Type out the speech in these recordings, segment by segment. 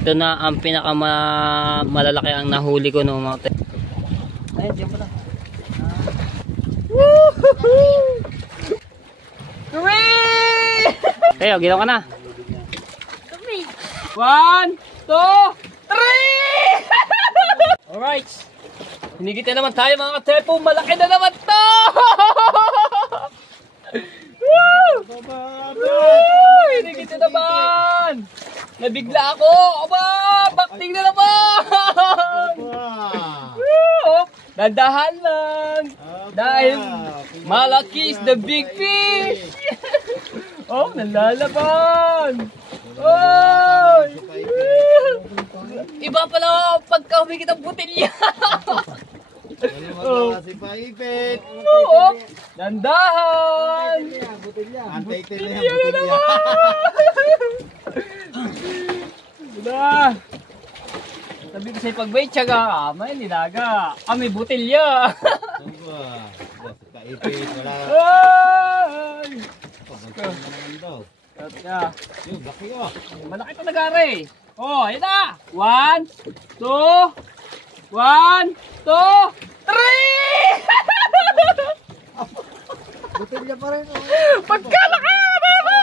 Ito na ang malalaki ang nahuli ko no mga te. Ayun, diyan pala. Woohoo! Tayo, ginaw ka na. 1, 2, 3! Alright. Hinigit na naman tayo mga katepo. Malaki na naman to! Hinigit na naman! Nabigla ako! Aba! Bakting na naman! Dandahan lang! Dahil malaki is the big fish! Oh, nalalaban! Oh! Iba pala pagka humigit ang butilya! Oh. Si Paipit. Oh, dandahan! Antay-tay na yan, butilya. Wala! Sabi ko sa'yo pag may tiyaga, may nilaga. May butilya! Si Paipit, wala. Ay! Pagkakita naman daw. Yung laki oh. Malaki talaga rin. Oh, ayun na. 1, 2, 1, 2, 3! Butilya pa rin oh. Pagkalaki! Ano?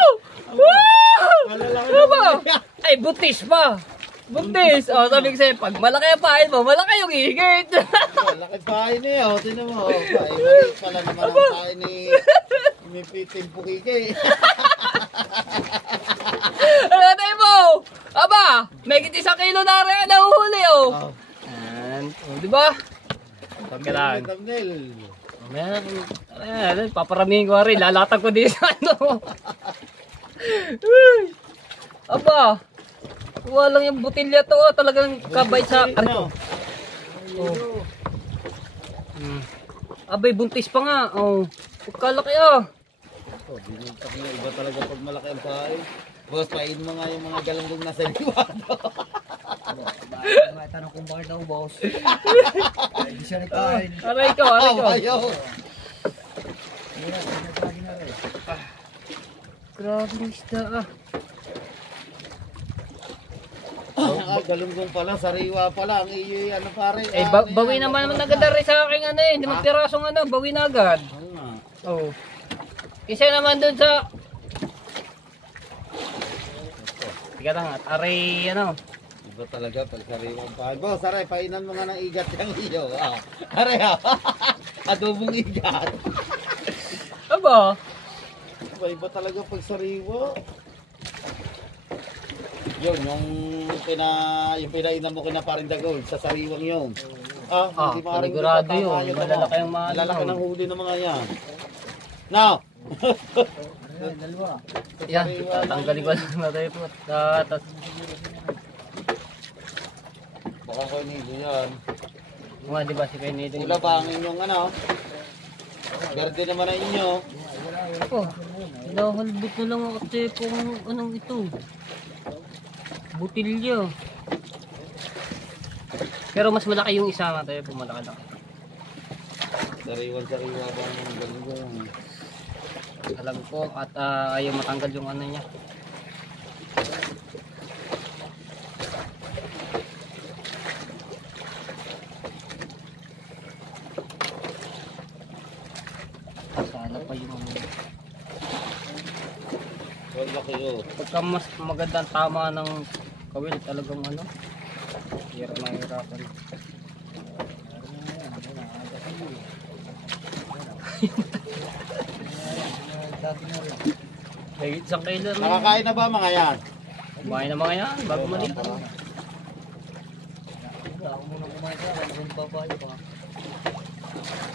Wow! Ay, butis pa. Butis. Oh, sabi ko sa'yo, pag malaki ang pain mo, malaki yung higit. Malaki pain eh oh. Tinan mo. Pain pala naman ang pain ni Mipitin Pukike. Ano tayo mo? Aba, may 1 kilo na rin nahuhuli oh. Ayan. Oh, di ba? Thumbnail. Thumbnail. Ayan, paparamihin ko rin. Lalatag ko din sa ano. Aba, walang yung butilya to. Oh. Talagang kabay sa karito. Oh. Abay, buntis pa nga. Oh. Kalaki ah. Iba talaga pag malaki ang pain. Boss, pain mo nga yung mga galanggong nasa liwado. Tanong kung bakit daw, boss. Hindi siya nagkain. Aray ko, aray ko. Grabe ng isda ah. Galunggong pala, sariwa pala. Ang iyo, ano pare. Bawi naman agad rin sa aking ano eh. Hindi magtirasong ano, bawi na agad. Oo. Isa naman dun sa... Tiga lang at aray ano. Iba talaga pag sariwang pain. Boss, aray, painan mo nga ng igat yung iyo. Aray ha. Adobong igat. Aba? Iba talaga pag sariwa. Yun, yung pinainan mo kina Parinda Gold sa sariwang yun. Hindi maaaring panigurado yun. Malalaki yung mga malalaki ng huli ng mga yan. Now! Dalawa. Yan, tatanggalin ko lang na tayo po. Baka ko nido yan. Mga di ba si Kainido? Wala ba ang inyong ano? Verde naman ang inyo. Ako, nahalbit na lang ako tayo kung anong ito. Butilya. Pero mas malaki yung isa nga tayo kung malaki-laki. Sariwa ba ang galunggong? Alam ko at ayaw matanggal yung ano niya. Sana pa yung ano. Wala kayo. Pagka mas magandang tama ng kawil talagang ano. Hirap na hirapan. May 1 kilo rin. Nakakain na ba mga yan? Kumain na mga yan bago mali. Ako muna kumain ka. Ano yung babae pa?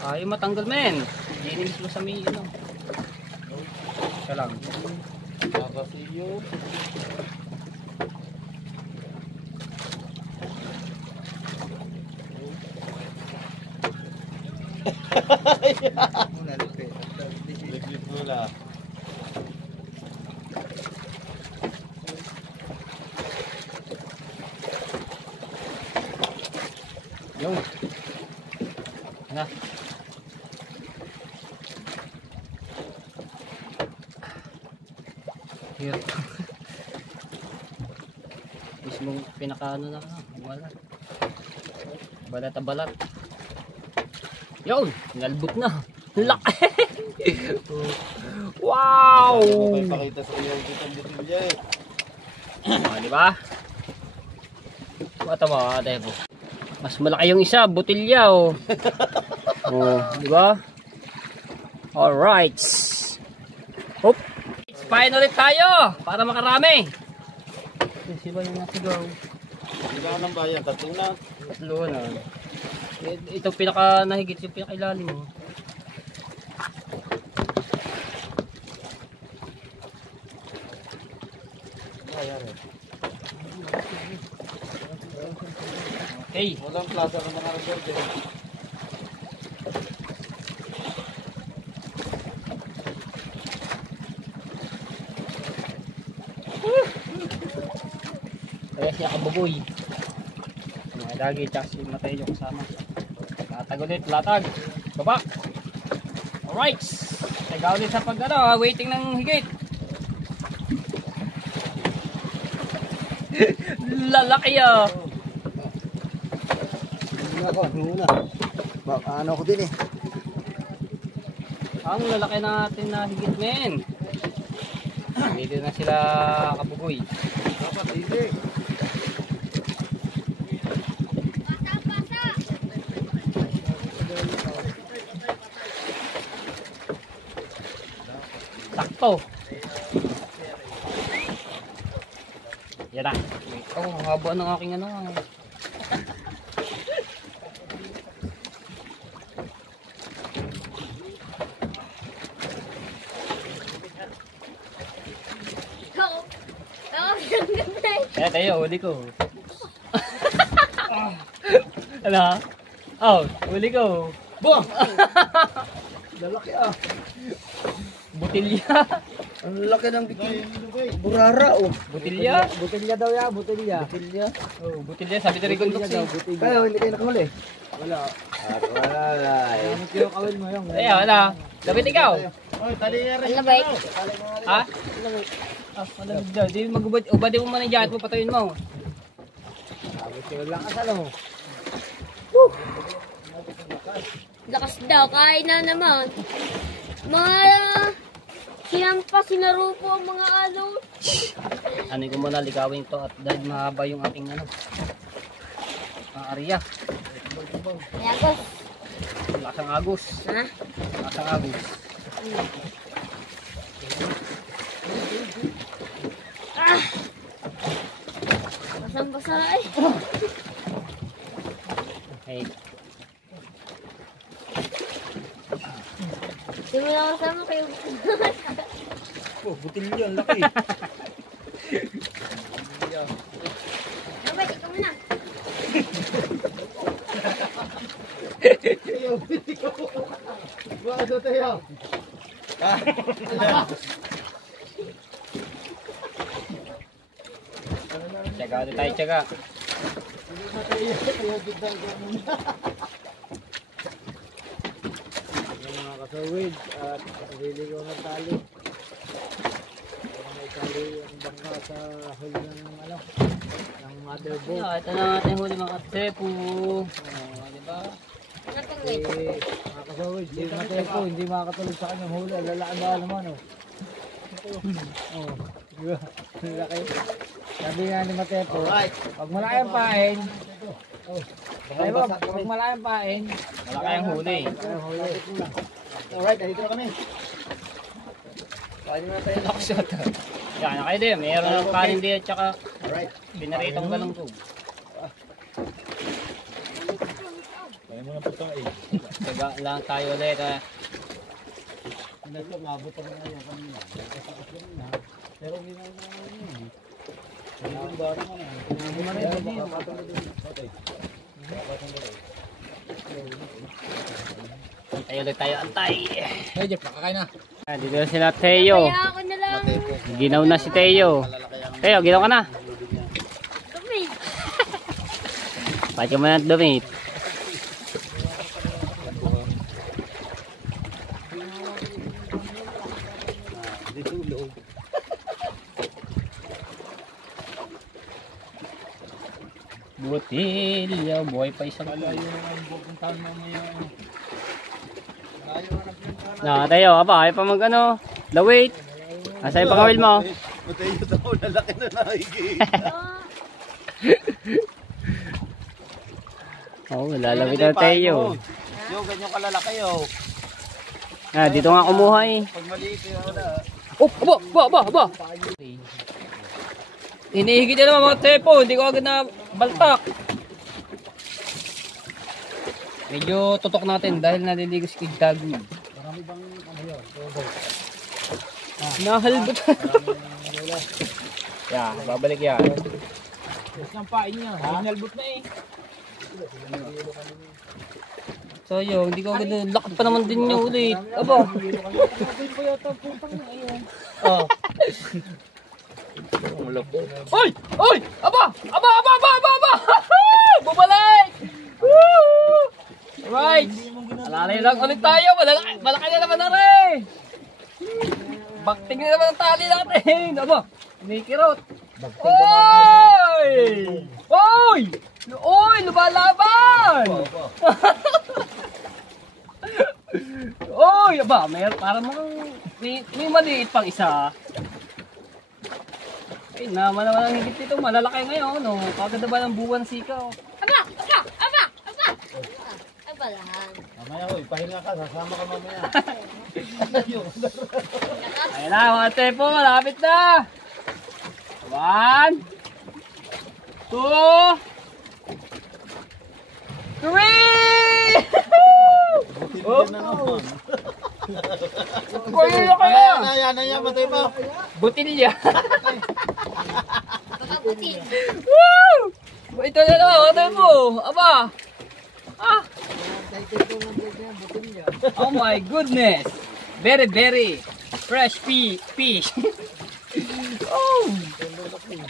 Ayaw matanggal men. Dinilis mo sa may ano. Siya lang. Nakasiyo. Muna, lipit. Liglit mo na. Yung. Na. Here. Mismong pinaka ano na, wala. Balat na balat. Yun, nalbot na. Laki! Wow! May pakita sa iyo kitang butilya eh. Di ba? Mata mo, ate po. Mas malaki yung isa, butilya oh. Di ba? Alright. Hop. Pain ulit tayo para makarami. Sila yung nasigaw. Hindi ka ng bayan, tatuna. Tatlo na. Ito pinaka nahigit yung pinakailalim mo. Okay. Walang plaza ng mga resort eh. Kaya siya kabugoy. Mga dagi, tsaka si Matay yung kasama. Latag ulit, latag. Baba. Alright. Taga ulit sa pag ano, waiting ng higit. Lalaki ah. Muna. Ano ko din eh. Ang lalaki natin na higit men. Dito na sila kabugoy. Dapat hindi. Sakto. Yan na. Oh, haba ng aking ano. Kaya tayo, huli ko. Ano? Oh, huli ko. Bong! Lalaki ah. Butilya. Ang laki ng bikini. Burara oh. Butilya? Butilya daw ya, butilya. Butilya. Oh, butilya. Sabi ni Rigon Toxi. Kaya hindi kayo nakahuli. Wala. Wala. Ano kayo kawin mo yung? Kaya, wala. Dapat ikaw. Oy, tali na rin. Ano ba? Ha? Ah, malamig daw. Di magubad. Ubadin mo man ang jahat mo, patayin mo. Abot ko lang kasalo mo. Lakas daw, kain na naman. Mga sinampa, sinarupo ang mga ano. Ano ko muna, ligawin to at dahil mahaba yung ating ano. Ang area. Ayagos. Lasang agos. Ha? Lasang agos. Ah! Basang-basa eh. Okay. Di mo na kasama kayo. Oh, butilya, ang laki. Abay, ikaw muna. Bakit ito tayo? Tsaga ulit tayo, tsaga. Mga kasawid at sarili ko ng tali. May tali ang bangka sa huli ng ano, ng mother boat. Ito na natin huli mga katsepo. Diba? Natangay. Mga kasawid, si Mateo po, hindi makakatulog sa kanyang huli. Lalaan ba naman oh. Oh, di ba? Laki. Sabi nga ni Mateo po, pag malayang pain, ay ba, pag malayang pain, Wala kayang huli. malayang huli. Alright, dito na kami. Lockshot. Yan, na kayo din. Meron ng kanin din at saka Alright. pinaritong galunggong. Kaya mo na puto eh. Tsaga lang tayo ulit. Ito, mabot ang ngayon kanina. Pero hindi na yun. Ang ba naman eh. Tayo ulit tayo. Antay. Hey Jeff, nakakain na. Dito na sila Teo. Kaya ako na lang. Ginaw na si Teo. Teo, ginaw ka na. Kami. Pacha mo na at dumit. Butilya, buhay pa isang Malayo na ang pupuntahan mo ngayon. na tayo, aba, ayaw pa mag ano, lawait. Asay pa kawil mo. Matay yun daw, lalaki na nakikita. Oo, lalawit na tayo. Yo, ganyan kalalaki yo. Ah, dito nga kumuha eh. Pag maliit yun na. Oh, aba. Hinihigit na naman mga tepo, hindi ko agad na baltak. Medyo tutok natin dahil naliligos kay Dagny. Marami bang ano yun? Nahalbot. Yeah, babalik yan. Yes ng pain niya. Hinalbot na eh. So yun, hindi ko agad na lakad pa naman din niya ulit. Aba. Sabi ko yata puntang na ayun. Oh. Oy! Aba! Bumalik! Woo! Right! Alalay lang ulit tayo. Malaki na naman na rin. Bakting na naman ang tali natin. Aba! Kumikirot. Oy! Lumalaban! Oy! Aba! Parang may maliit pang isa. Ay, naman ang higit dito. Malalaki ngayon, no? Kaganda ba ng buwan sika, oh. Aba lang. Mamaya ko, ipahinga ka, sasama ka mamaya. Ayun na, mga tepo, malapit na. 1, 2, 3! Buti na naman. Yan, matay pa. Butilya. Pagkabutin. Woo! Ito na naman, mga tepo. Aba. Oh my goodness. Very, very fresh fish.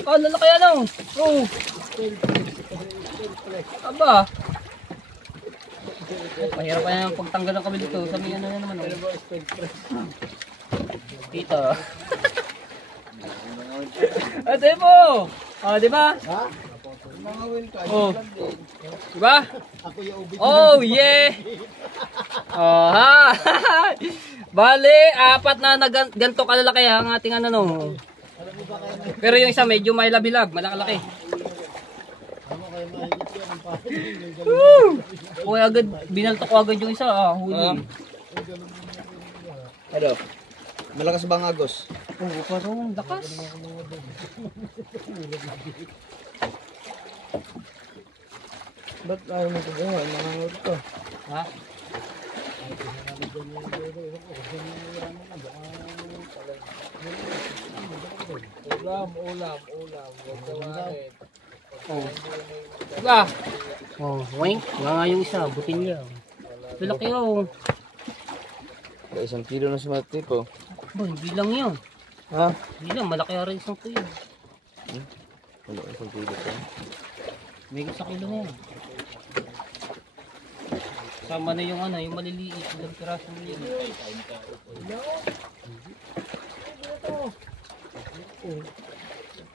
Oh, lalaki ano. Oh. Aba. Mahirap pa yung pagtanggal ng kami dito. Sa may ano na naman. Oh. Dito. Ate po. Oh, di ba? Ha? Mga win ka. Oh. Di ba? Ako yung ubig. Oh, yeah. Oh, ha. Bale, 4 na ganto kalalaki ang ating ano no. Pero yung isa medyo may labilab, malaki-laki. Ano kayo mahigit yan ang pahay. Woo! Uy, agad binaltok ko agad yung isa, huli. Ano? Malakas bang agos? Oh, parang lakas. Ba't ayaw mo ito gawin? Nangangot ko. Ha? Ulam. Huwag tawarin. Oh. Diba? Oh, wink. Nga yung isa, butin niya. Laki oh. Isang kilo na sumati po. Ba, hindi lang yun. Ha? Hindi lang, malaki rin isang tuyo. Wala, isang kilo pa. May isang kilo na yan. Sama na yung ano, yung maliliit. Ilang piraso na yun.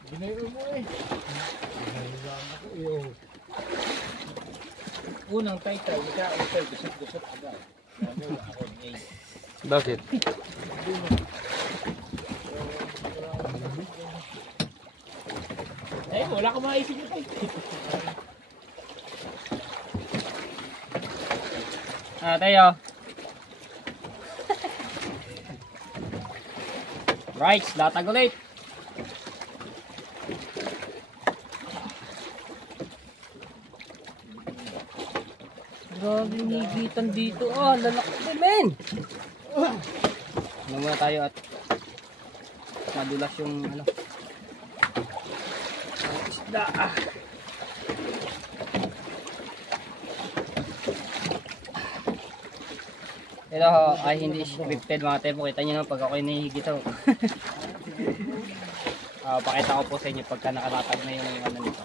Ginayon mo eh. Unang taytay, ikaw gusot agad. Bakit? Eh, wala ka maisip yung taytay. Tayo. Right, latag ulit. Grabe yung higitan dito. Lalaki din, men. Ano muna tayo at madulas yung ano. Isda. Ito ay hindi scripted mga tepo. Kita nyo naman pag ako'y nahihigit ako. Pakita ko po sa inyo pagka nakalatag na yung ano nito.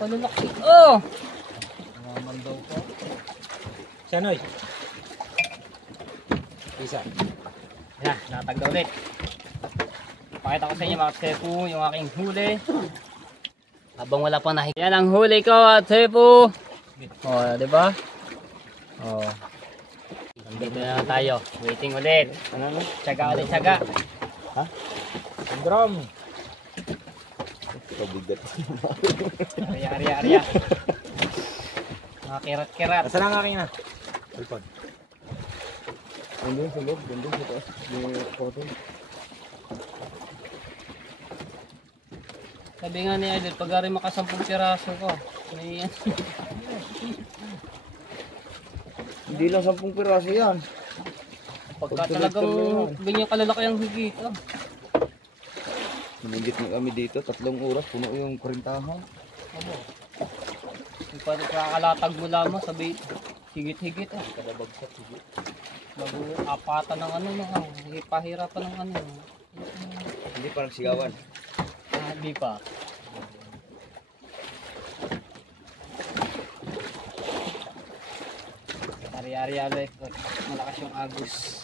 Palalaki. Oh! Chanoy. Isa. Yan, natagda ulit. Pakita ko sa inyo mga Tepo yung aking huli. Habang wala pang nakikita. Yan ang huli ko at Tepo. Oh, di ba? Oh. Dito na lang tayo. Waiting ulit. Tsaga ulit, tsaga. Ha? Drum. Kabigat. Arya. Mga kirat-kirat. Asa lang aking na? Alpon. Gandun sa loob, gandun sa taas. Yung photo. Sabi nga ni Idol, pag ari makasampung piraso ko. May yan. Hindi lang 10 piraso yan. Pagka talagang ganyan kalalaki ang higit. Oh. Minigit na kami dito, 3 oras, puno yung kurintahan. Yung pwede kakalatag mo lamang, sabi higit-higit. Oh. Kadabagsak, higit. Bago apatan ng ano, no, pahirapan ng ano. Hindi pa nagsigawan. Hindi pa. Ari-ari malakas yung agos.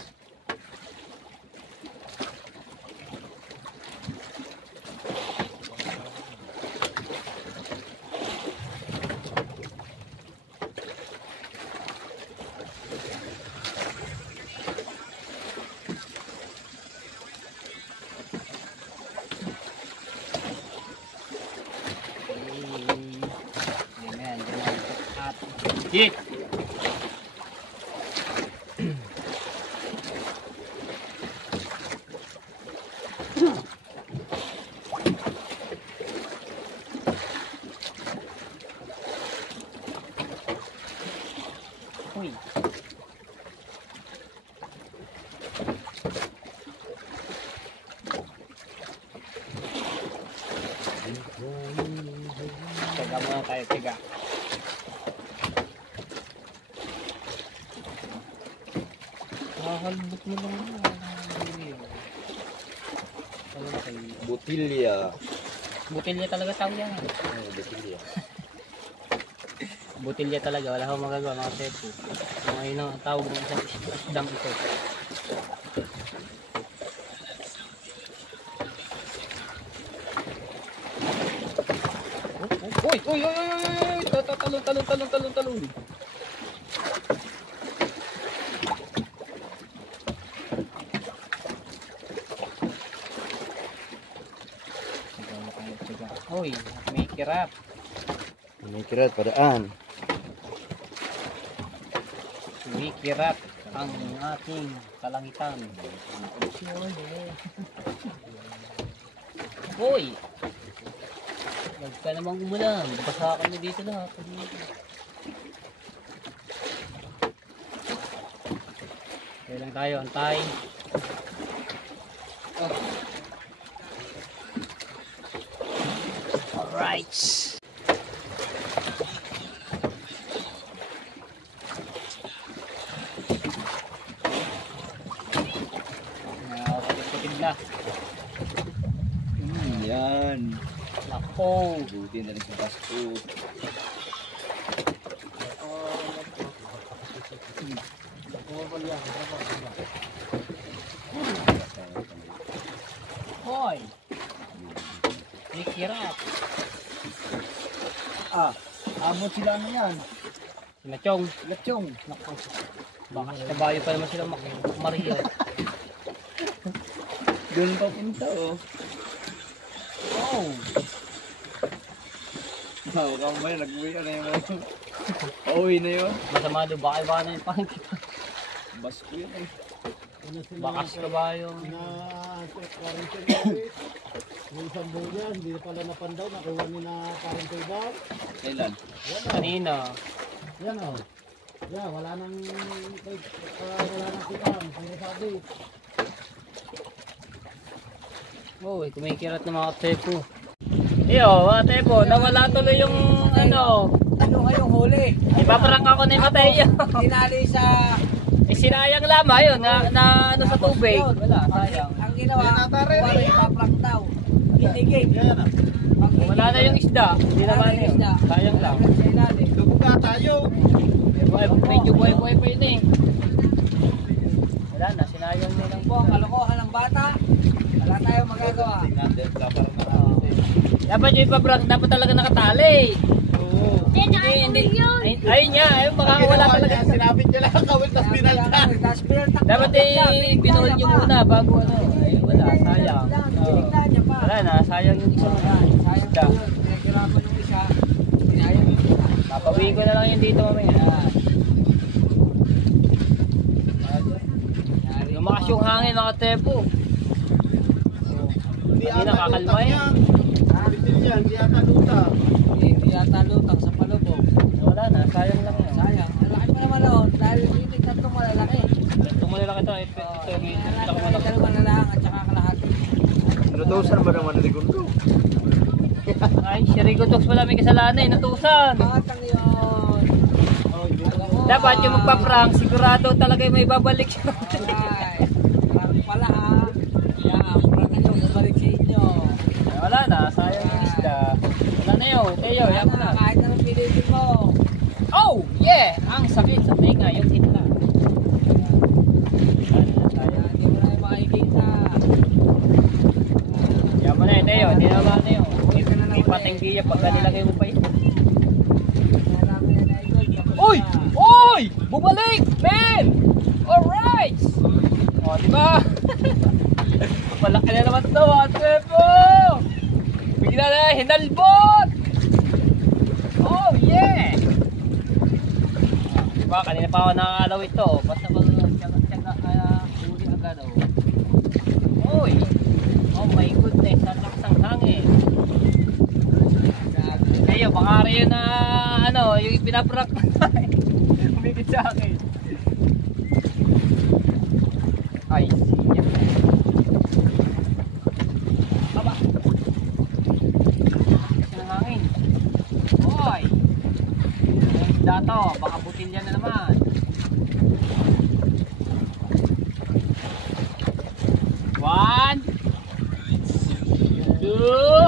Amen. At hit. Uy. Tiga muna tayo, tiga. Nakakalbot mo lang mo. Ano na kayo? Butilya. Butilya talaga tawag yan. Butilya. Butilya talaga, wala akong magagawa mga Tepo. Mga yun ang tawag ng isang isdang ito. Uy! Talon! Uy, may kirap. May kirat, padaan. Sumikirat ang ating kalangitan. Hoy! Huwag ka namang umulan. Basa kami dito lahat. Kaya lang tayo, antay. Oh. Alright. Kapit na. Yan. Nako. Buti na rin sa Pasko. Hoy. Ikirap. Amot sila na yan. Sinachong. Lechong. Nako. Baka sa kabayo pa naman sila Maria. Doon pa punta, oh. Oh. Kamay, nag-uwi na yung mga. Pauwi na yun. Masama doon. Baka iba na yung pangkita. Basko yun eh. Bakas kabayo. Yung isang bulan, hindi na pala napandaw, nakuha ni na parang tubaw. Kailan? Kanina. Yan o. Yan, wala nang kitang, pangsasabi. Oh, kumikirat ng mga Tepo. Iyo, mga Tepo, nawala tuloy yung ano. Ano kayong huli? Ipaparang ako ni Mateo. Tinali sa... Sinayang lamang yun na ano sa tubig. Wala, sayang. Ang ginawa, wala ipaprank daw. Itigib. Wala na yung isda. Hindi naman yun. Sayang lang. Sa ilalim. Lubuga tayo. Medyo buhay-buhay pa yun eh. Wala na, sinayang mo lang Po, po. kalokohan ng bata. Wala tayong magagawa. Tingnan din ka para makakita. Dapat yung ipabrang, dapat talaga nakatali. Hindi, nakakawin yun. Ayun niya, ayun baka wala talaga. Sinapit niya lang ang kawit tas pinalta. Dapat binuhol niyo muna bago ano. Ay, wala, sayang. Binigla niya pa. Wala na, sayang yung isang Sayang isda. po yun. Pinaghirapan yung isa. Pinayang yung isa. Papawiin ko na lang yun dito mamaya. Lumakas yung hangin mga tepo. Hindi Hindi nakakalma yan. Bitin yan, hindi ata luta. Hindi yata lutang sa palubog. Wala na, sayang lang yun. Sayang. Ang laki pa naman noon. Dahil hindi tatlong malalaki. Itong malaki ito, ito, Dalawa na lang at saka kalahati. Inutusan ba naman ni Gundo? Ay, si Rico Talks wala may kasalanan eh, natusan. Batang yun. Dapat yung magpa-prank, sigurado talaga yung may babalik siya. Ay, parang pala ha. Yan, parang nyo, bumalik sa inyo. Wala na, sayang yung isda. Wala na yun, Teo, yan mo na. Kahit na ng pilitin mo. Oh, yeah! Ang sakit sa tenga, yung hita. Kaya hindi mo na yung makikita. Yan mo na yun, Teo, hindi na ba na yun. Hindi pating giya pag nilagay mo pa yun. Kaya namin na idol. Uy! Uy! Bumalik! Man! Alright! O, diba? Malaki na naman ito, mga trepo! Bigla na, hinalbot! Oh, yeah! Diba, kanina pa ako nakakalaw ito. Basta pag huli agad, oh. Uy! Oh my goodness, ang lakas ang hangin. Kayo, baka rin na, ano, yung pinaprak na humigit sa akin. Ay, siya. Aba. Kasi ng hangin. Hoy! Ang isda to, baka butilya na naman. One. Two.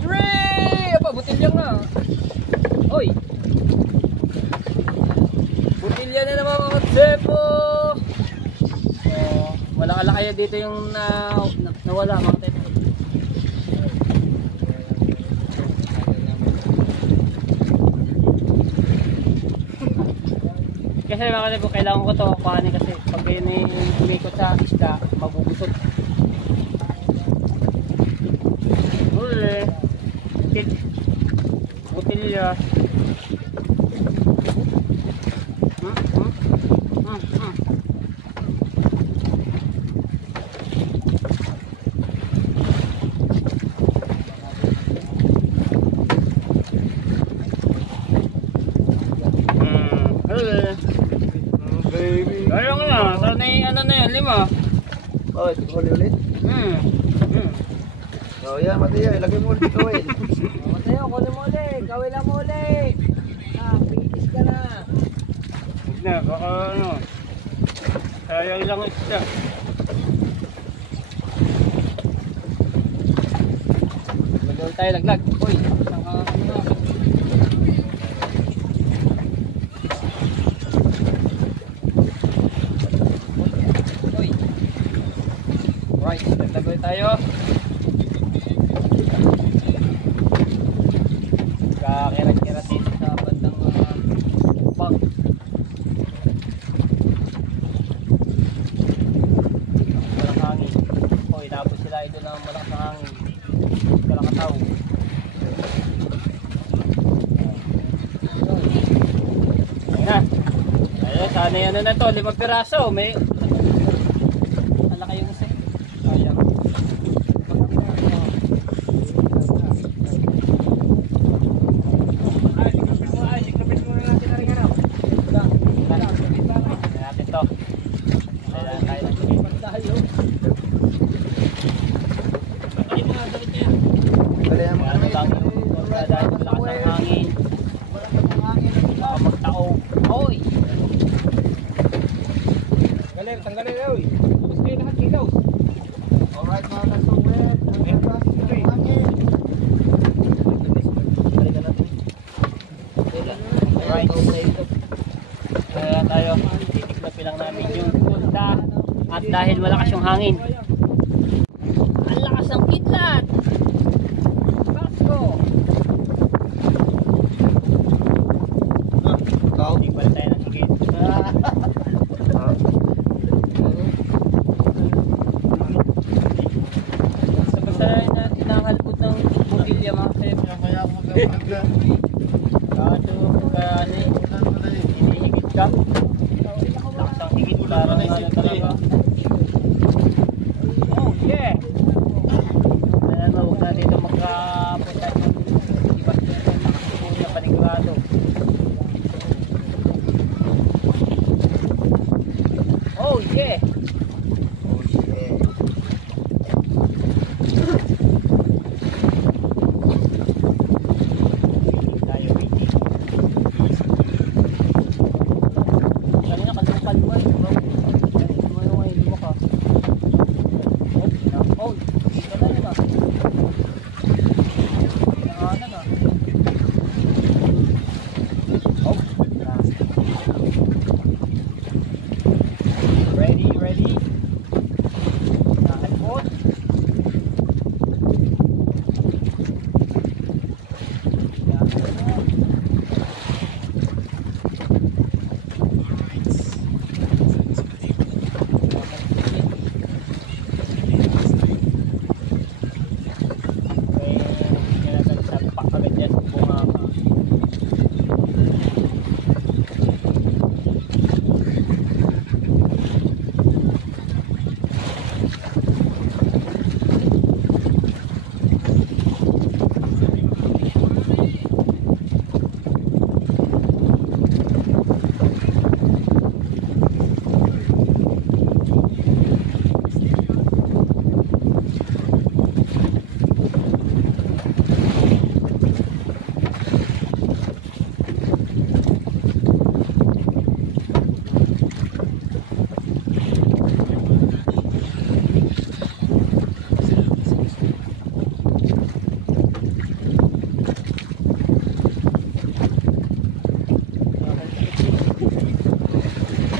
Three! Aba, butilya nga. Hoy! Butilya na naman mga tsepo! Oh, wala kaya dito yung nawala mga tsepo. Kasi mga tsepo, kailangan ko to kuhanin kasi pag yun yung umikot sa isda, magugusot. Huli! Butilya. Baby. Ayaw nga na, sana yung ano na yan, 5. Oh, huli ulit. Oh, yan, Mateo, ilagay mo ulit ito eh. Mateo, kunin mo ulit. Gawin lang mo ulit. Pitis ka na. Huwag na, baka ano, sayang lang isda. Laglag tayo, laglag. Uy, isang ano na. Uy. Right, laglag ulit tayo. Kakirat-kirat dito sa bandang bang. Walang hangin. Hoy, tapos sila ito ng malakas na hangin. Kalakataw. Ayun na. Ayun, sana yan na to. 5 piraso. May malaki yung isa. Sayang. Natin to. Kailangan tayo ng lumipat tayo. Ay, mga damit niya. Kaya mo Ano lang yung dahil malakas ang hangin. Baka magtao. Hoy! Galing, tanggalin na uy. Tapos kayo lahat ilaw. Alright, mga kasuwet. Balikan natin. loob na ito. Kaya tayo, titiklopin lang namin yung punta. At dahil malakas yung hangin. Ang lakas ng kidlat! Pasko! Ikaw? Hindi pala tayo nasigit. Basta na inahalpot ng butilya mga sep. Kaya ako magkakagla. Kaso, kaya ano eh, hinihigit ka. Lakas ang higit, parang ano talaga. Oh yeah! Alam mo, huwag na dito magkapunta ng iba na panigurado. Oh yeah! Oh shit. Tayo waiting. Kanina kalungan. Hindi mo ka. Oh, dito na yun ah. Pinanganan ah. Oh, ready, ready. Nahalpot.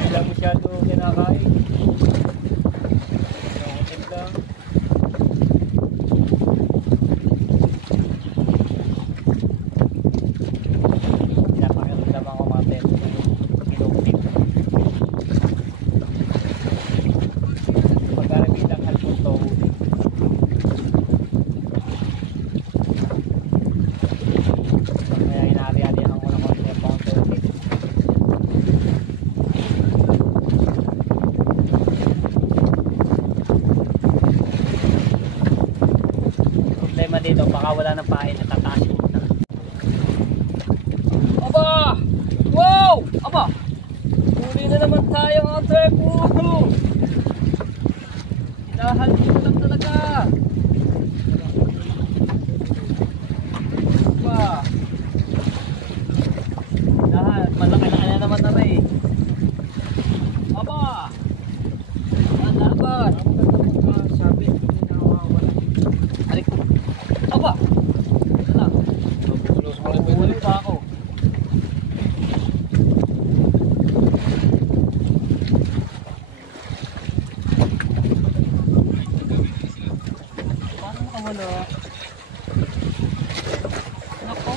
Wala masyado kinakain. Nakakit lang. Pinapakiramdam ako mga pet. Kinuktik. Pagkarapit ang halpon to. Kaya inaari-arihan ko ng konti pang 30. Problema dito, baka wala ng pain at tataas yung muna. Aba! Wow! Aba! Huli na naman tayo mga trepo! Hinahalin ko lang talaga! Aba! Malaki-laki na naman na rin. Aba! Lalaban! Sabi, aliko. Aba! Wala. Huli pa ako. Paano nakawala? Nako.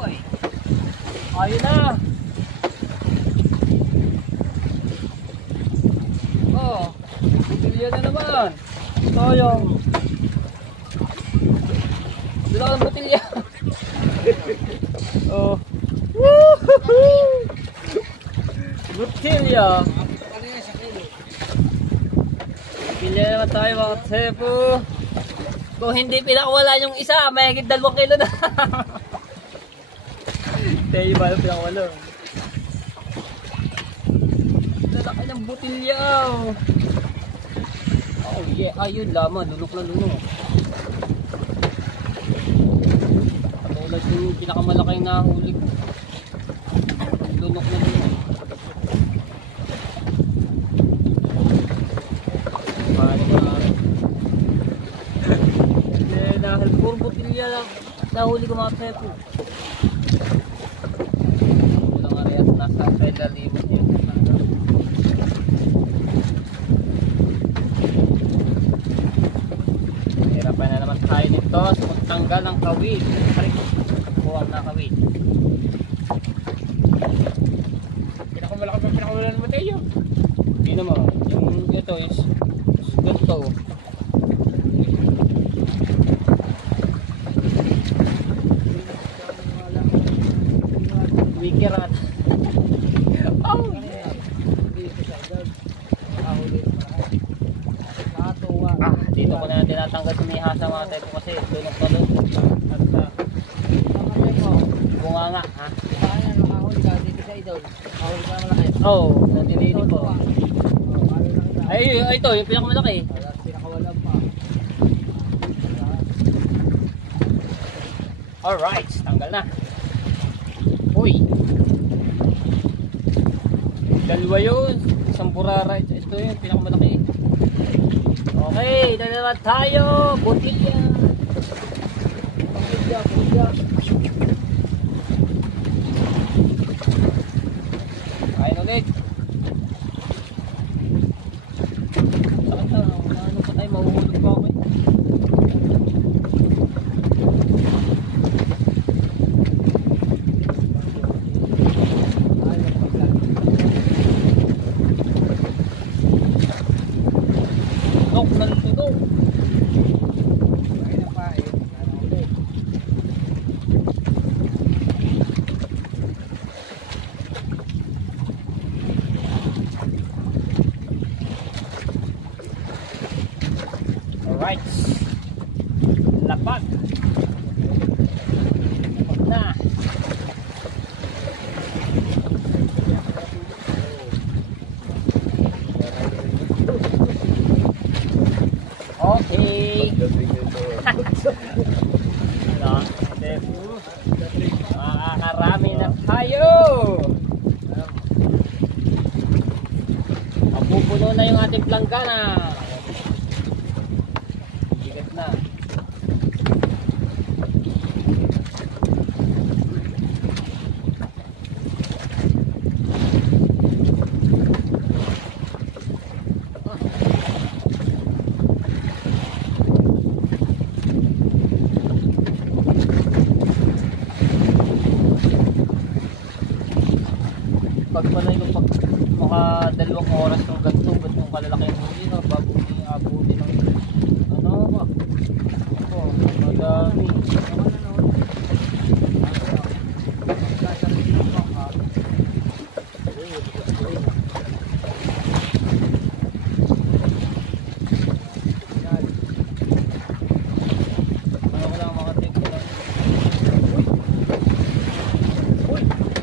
Uy. Ayun na. Oh. Butilya na naman. Sayang. Dila ang butilya. Oh. Woohoo! Butilya. Butilya naman tayo mga trepo. Kung hindi pinakawala yung isa, may higit 2 kilo na. Tayo ba yung pinakawala? Lalaki ng butilya. Oh yeah, ayun laman, lunok na lunok. Katulad yung pinakamalaking nahuli ko. Lunok na lunok. Dahil puro butilya lang nahuli ko mga trepo. Walang area at nasa pedaliman yung kasama. Hirapan na naman tayo nito sa pagtanggal ng kawid. Buwang na kawid. Pinakamalaki naman tayo. Hindi naman. Yung ito is ganito. Wikirat. Oh! Dito ko na tinatanggal sa mihasa mga tayo kasi lunok na doon. At sa bunganga. Ha? Oo, sa dinili ko. Ay, ito, yung pinakamalaki. Pinakawalan pa. Alright, tanggal na. Uy. Dalawa yun. Isang burara. Ito yun, pinakamalaki. Okay, dalawa tayo. Botilya. Pulya. Kain ulit. Sakit na. Ano pa tayo? Mahuhulog pa ako eh. Nok ng tudo. Ay na pa eh. Ano ulit? Alright. Lapag. Lapag na. Okay. Ano? Makakarami na tayo. Mapupuno na yung ating planggana. Bigat na. Pag pala yung mga 2 oras ng ganito, ganitong kalalaki yung huli, no? Bago i-abuti ng ano ba? Oh, madami. Ano ko lang makatik ko lang.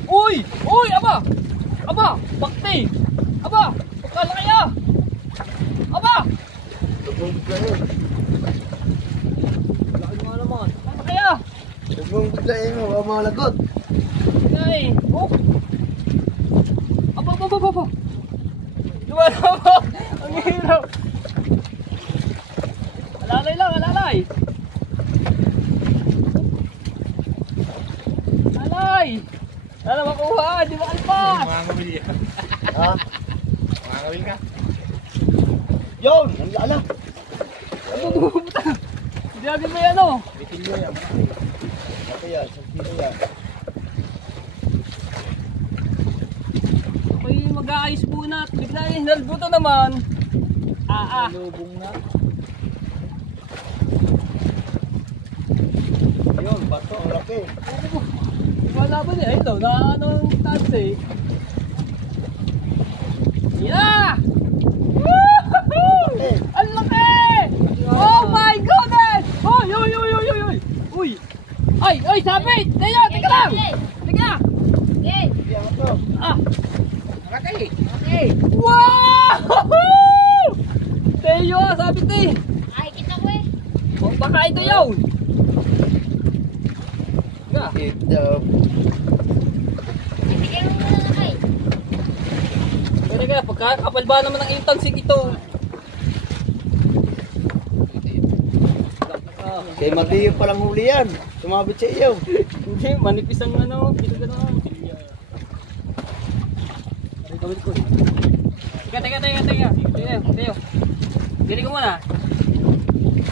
Uy! Uy! Aba! Aba! Bakti! Aba! Pagkalaki ah! Aba! Laki nga naman. Pagkalaki ah! Huwag biglayin mo, ang mga lagot. Ay! Oh! Aba! Aba! Aba! Aba! Lumalabas! Ang hirap! Alalay lang! Alalay! Alalay! Sana makuha! Di makalpas! Ha? Makakawin ka? Yun! Ang lala! Ano bumubuta? Hindi natin may ano? Bitilyo yan. Ito yan, sa kilo yan. Ako'y mag-aayos muna at bigla yung hinalbuto naman. Lubong na. Yun, bato, ang laki. Wala ba niya? Ito, na anong taas eh. Yeah! Woohoo! Ang laki! Oh my goodness! Uy! Uy! Uy! Uy! Uy! Uy! Uy! Ay! Ay! Sabit! Teka! Teka lang! Teka! Yan ito. Ah! Nakatay! Wow! Teyo! Sabit eh! Ay, kita ko eh. Oh, baka ito yun! Nga! Ibigay mo muna na kay. Pwede ka, pagkakapal ba naman ang iyong tansik ito? Kay Matiyo palang huli yan. sumabit sa iyo. Hindi, manipis ang ano, pinaganoon. Aray kawit ko. Teka. Tayo. Dili ko muna.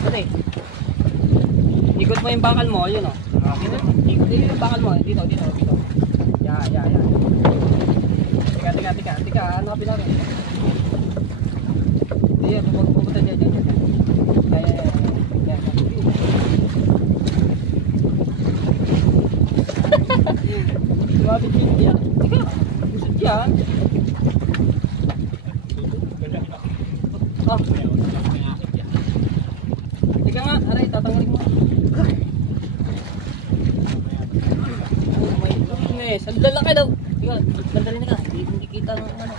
Ate. Ikot mo yung bakal mo, yun o. Ikot yung bakal mo, dito. Ya. Teka, ano ka pinaro? Hindi, pupunta dyan. Yan. Lumapit yun yan. Teka, busot yan. Oh. Teka nga, aray, tatanggalin mo. Oh my goodness, ang lalaki daw. Teka, bandalin na ka, hindi kita ng ano.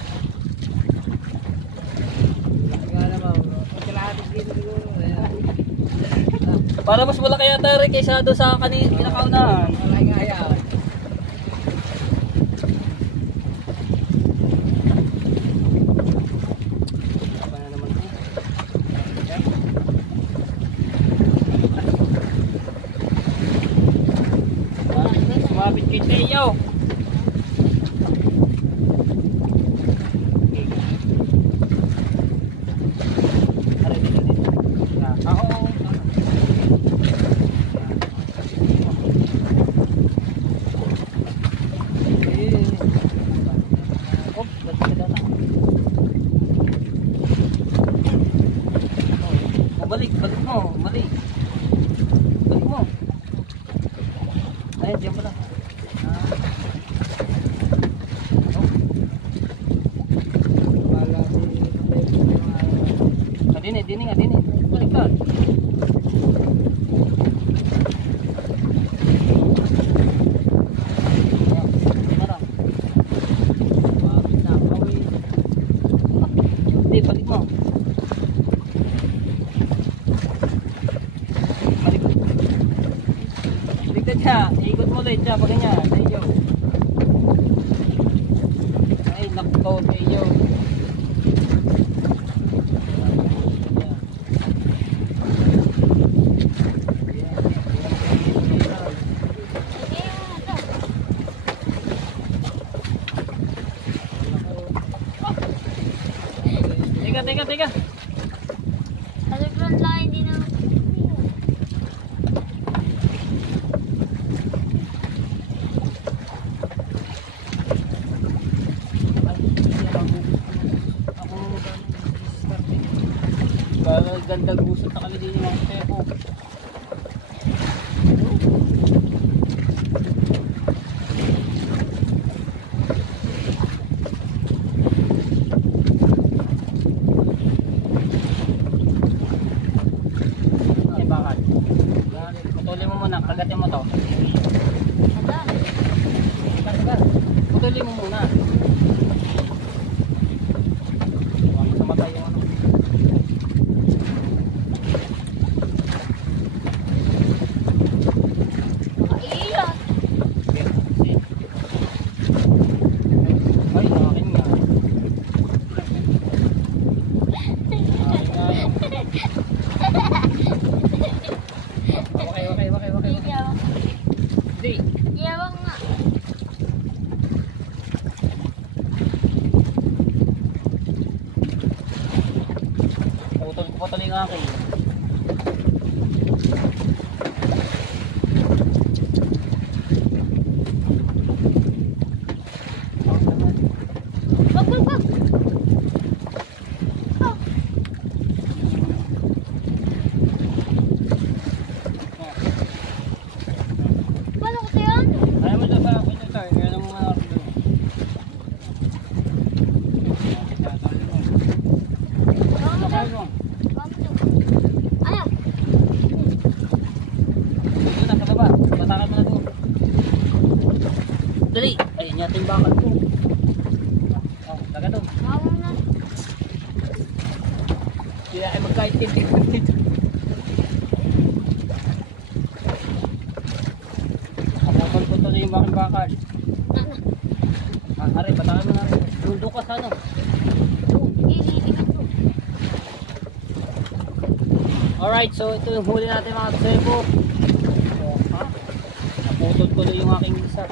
Para mas malaki yata rin kaysa doon sa kanina pinakaunahan. Wala nga yan. Apa na naman ito? Sumabit kay Teo. Aray, dito. Oo. Balik mo, balik mo. Ayun, diyan pala. Wala Dini nga. Balik ka. Hindi, balik mo. Ikot mo ulit siya, pag ganyan, Teo. Ay, nakto, Teo. Teka. Sa front line din ang Ganda gusot na kami din yung mga tepo. Ay, bakal. Putulin mo muna, kagatin mo to. Tagal. Putulin mo muna. Huwag sa matay yung ano. Ay, akin nga. Okay. Hindi. Yawang nga. Putol yung akin. Wag. Paano ko yan? Ayaw mo dyan sa akin ito. Kaya naman mga akin doon. Ano? Dito na, sa baba. Patakan mo na doon. Dali. Ayun yata yung bakal ko. Oh, laga doon. Mawang na. Hindi na kayo magkait-kait dito. Kapapal-putol yung bakal. Aray, patakan mo na. Doon ka sa ano. Alright, so ito yung huli natin mga kasepo. Ha? Nahuhuli yung aking isa.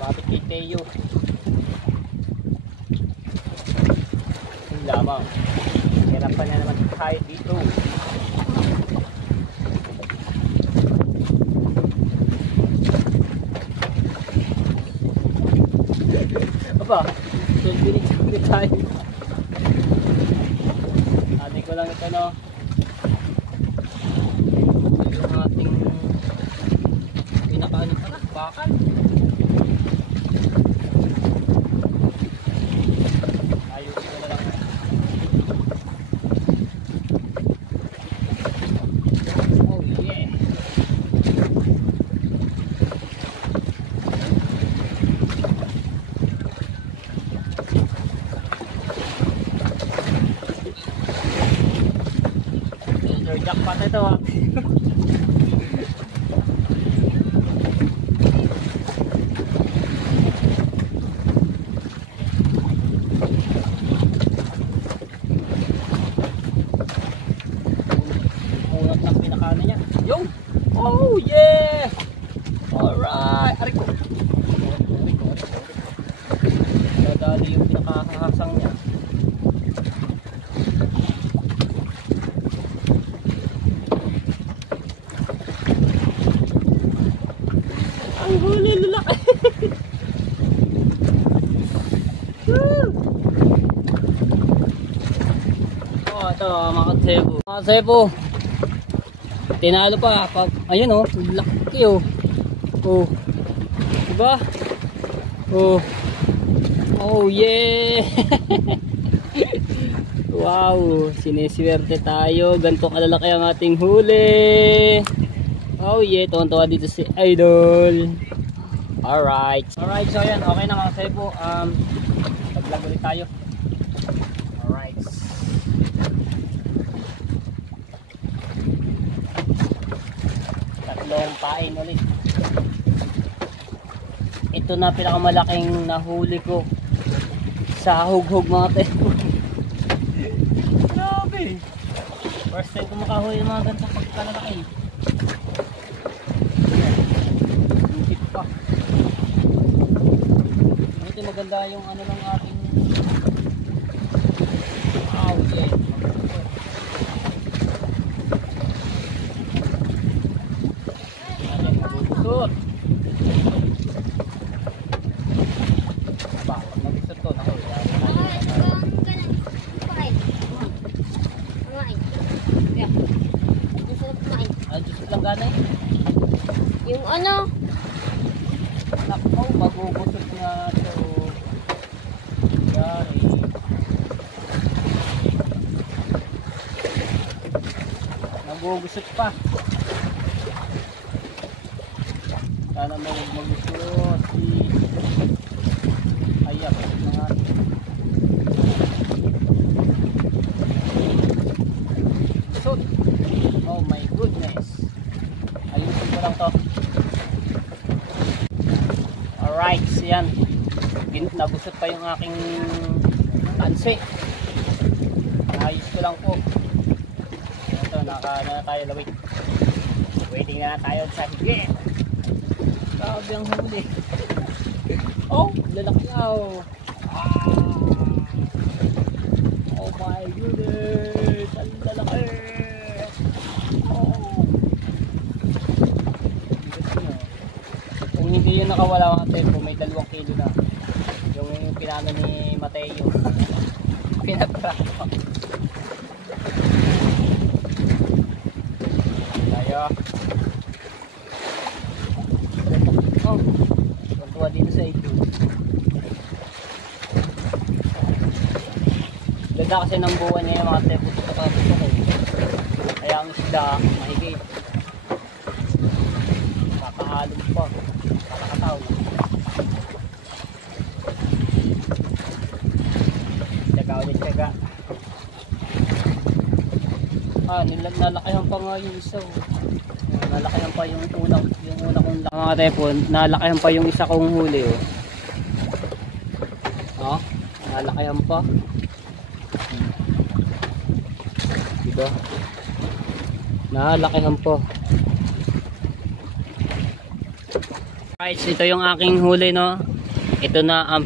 Lapit kay Teo. Yung lamang. Hirapan na naman tayo dito. Aba, 12 minutes ulit tayo. Atin ko lang ito, no? Yung ating pinakaano pala, bakal. Ayusin ko na lang. Oh yeah. Jackpot ito ha. Unat ng pinakano niya. Yung! Oh yeah! Alright! Ariko! Nadali yung pinakahasang niya. Ang huli, lalaki. Oh, ito mga kasebo. Mga kasebo. Tinalo pa. Ayun oh, laki oh. Oh. Diba? Oh. Oh yeah. Wow, siniswerte tayo. Ganito kalalaki ang ating huli. Oh yeah, tuwan-tuwa dito si Idol. Alright, so yan, okay na mga sebo. Pag-vlog ulit tayo. Alright. Tatlong pain ulit. Ito na pinakamalaking nahuli ko sa hughog mga sebo. Grabe. First time ko makahuli ng mga ganito pagkalalaki. Maganda yung ano ng ating yeah. Magusot. Ba, magusot to nako. Lang ganay. Yung ano? Nako, magugusot nga to. Nagugusot pa. Sana magugusot si ayak mga gusot. Oh my goodness. Ayusin ko lang to. Alright, yan. Nagusot pa yung aking tansi. Ayos ko lang po. Ito, naka na tayo lawit. Waiting na tayo sa higit. Grabe ang huli. Oh, lalaki na oh. Oh my goodness. Ang lalaki. Oh. Kung hindi yun nakawala mga tempo, may 2 kilo na. Yung pinano ni Mateo. Pinatrato. Tayo. Oh, tuntua dito sa ito. Ganda kasi ng buwan niya yung mga tepo sa kapito ko. Kaya ang isda, mahigit. Kakahalong pa. Kakakataw. Ulit tiyaga. Nalakayan pa nga yung isa. Nalakayan pa yung una kong mga tepon. Nalakayan pa yung isa kong huli. Oh, nalakayan pa. Diba? Nalakayan pa. Guys, ito yung aking huli, no. Ito na ang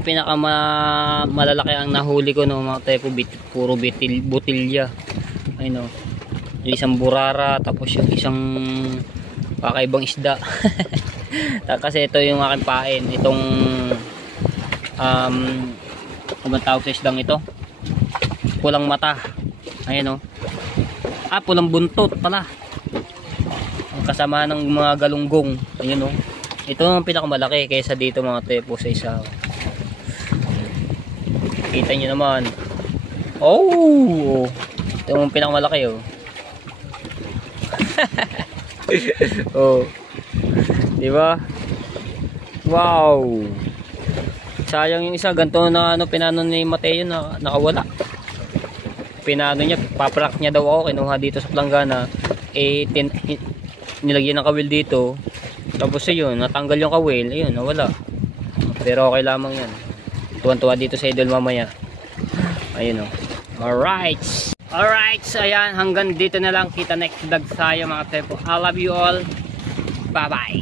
malalaki ang nahuli ko, no, mga tepo. Puro butilya. Ayun, no. Yung isang burara, tapos yung isang kakaibang isda. Kasi ito yung aking pain. Itong ano ba tawag sa isdang ito? Pulang mata. Ayun, no. Pulang buntot pala. Ang kasama ng mga galunggong. Ayun, no. Ito ang pinakamalaki kaysa dito, mga tepo, sa isa. Kita nyo naman. Oh! Ito ang pinakamalaki, oh. Oh. Diba? Wow! Sayang yung isa. Ganito na pinano ni Mateo na nakawala. Pinano niya, paprak niya daw ako. Kinuha dito sa planggana. Nilagyan ng kawil dito. Tapos yun, natanggal yung kawil. Ayun, nawala. Pero okay lamang yan. Tuwan-tuwa dito sa idol mamaya. Ayun, oh. Alright. Alright, so ayan, hanggang dito na lang. Kita next vlog tayo, mga tepo. I love you all. Bye bye.